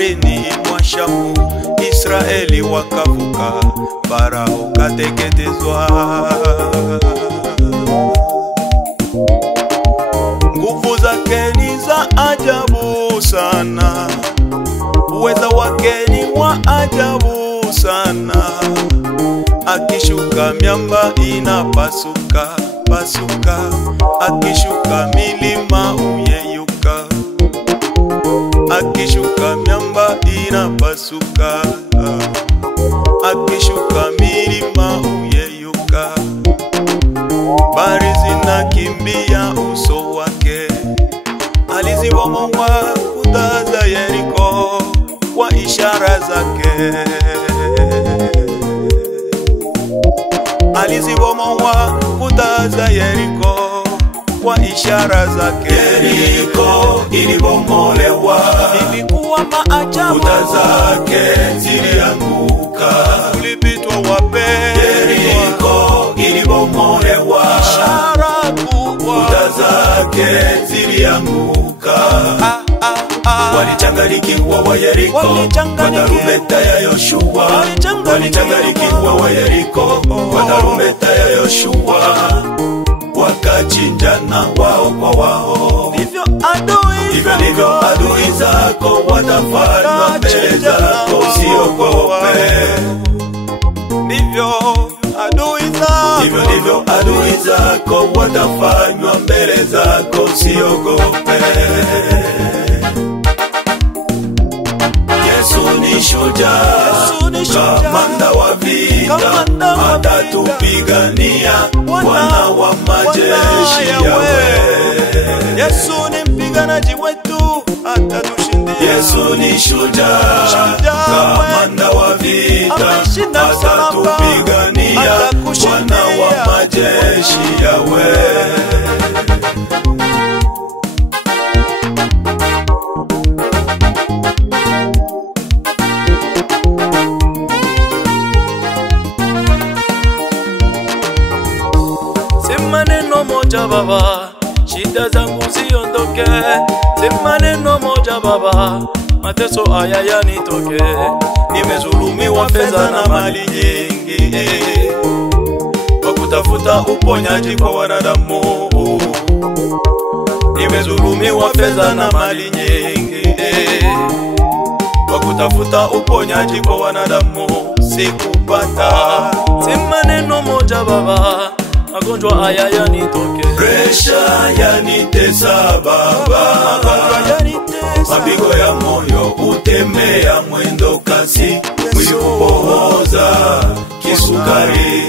baharini mwa Shamu, Israeli wakavuka, Farao kateketezwa. Nguvu zake ni za ajabu sana, uweza wake ni wa ajabu sana. Akishuka miamba inapasuka pasuka, akishuka milima uyeyuka, akishuka miamba inapasuka, akishuka milima uyeyuka. Bahari zinakimbia uso wake, alizibomoa kuta za Yeriko kwa ishara zake. Alizibomoa kuta za Yeriko kwa ishara zake. Yeriko ilibomolewa, ilikuwa maajabu, kuta zake zilianguka. Ulipitwa wape. Yeriko ilibomolewa, ishara kubwa, kuta zake zilianguka. Walichanganyikiwa wa Yeriko kwa tarumbeta ya Yoshua, walichanganyikiwa wa Yeriko kwa tarumbeta ya Yoshua. Wakachinjana wao kwa wao, ndivyo adui zako watafanywa mbele zako, usiogope. Ndivyo adui zako watafanywa mbele zako, usiogope. Yesu ni shujaa, kamanda wa vita, atatupigania, Bwana wa majeshi yawe. Yesu ni mpiganaji wetu, atatushindia. Yesu ni shujaa, kamanda wa vita, atatupigania, Bwana wa majeshi yawe. Sema neno moja Baba, shida zangu ziondoke. Sema neno moja Baba, mateso haya yanitoke. Nimezulumiwa fedha na mali nyingi, kwa kutafuta uponyaji kwa wanadamu. Nimezulumiwa fedha na mali nyingi, kwa kutafuta uponyaji kwa wanadamu, sikupata. Sema neno moja Baba, magonjwa haya yanitoke. Presha yanitesa Baba, mapigo ya moyo utemea mwendo kasi, mwili kupohoza kisukari.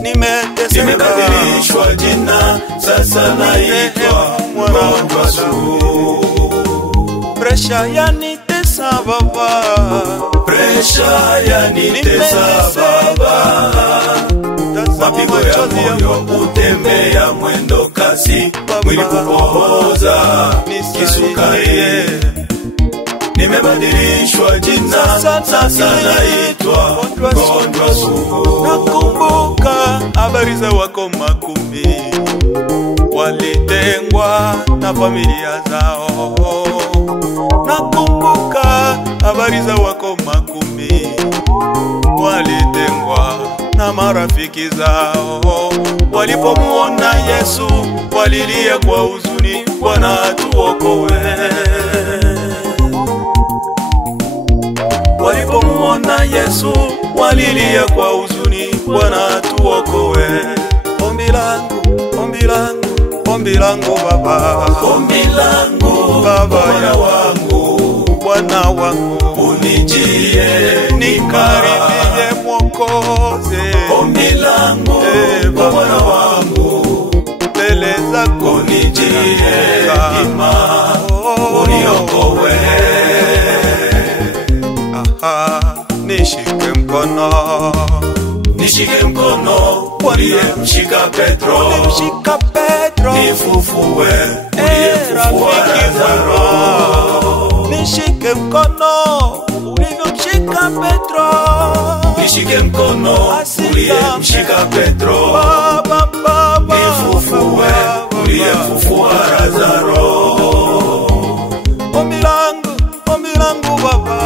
Nimebadilishwa jina, sasa naitwa mgonjwa sugu. Presha yanitesa Baba, presha yanitesa Baba, mapigo ya moyo utemea mwendo kasi, mwili kupohoza kisukari. Nimebadilishwa jina, sasa naitwa mgonjwa sugu. Nakumbuka habari za wako makumi, walitengwa na familia zao. Nakumbuka habari za wako makumi, walitengwa na marafiki zao. Walipomuona Yesu walilia kwa huzuni, Bwana tuokoe. Walipomuona Yesu walilia kwa huzuni, Bwana tuokoe. Ombi langu, ombi langu, ombi langu Baba, ombi langu Baba ya wangu, Bwana wangu, unijie nikaribie Mwokozi. Ombi langu Bwana wangu, mbele zako unijie ima, uniokoe. Nishike mkono, nishike mkono, uliyemshika Petro, ulimshika Petro, nifufue, uliyefufua Lazaro. Nishike mkono, ulivyomshika Petro, nishike mkono, uliyemshika Petro, nifufue, uliyefufua Lazaro. Ombi langu Baba,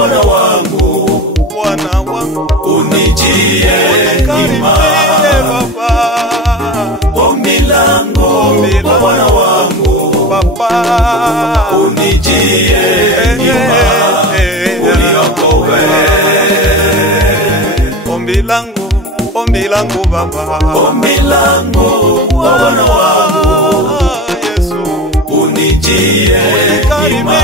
Bwana wangu, Bwana wangu, unijie ima. Baba, Ombi langu Bwana wangu, Baba, unijie ima, uniokoe. Ombi langu Baba, ombi langu Bwana wangu, Yesu, unijie ima.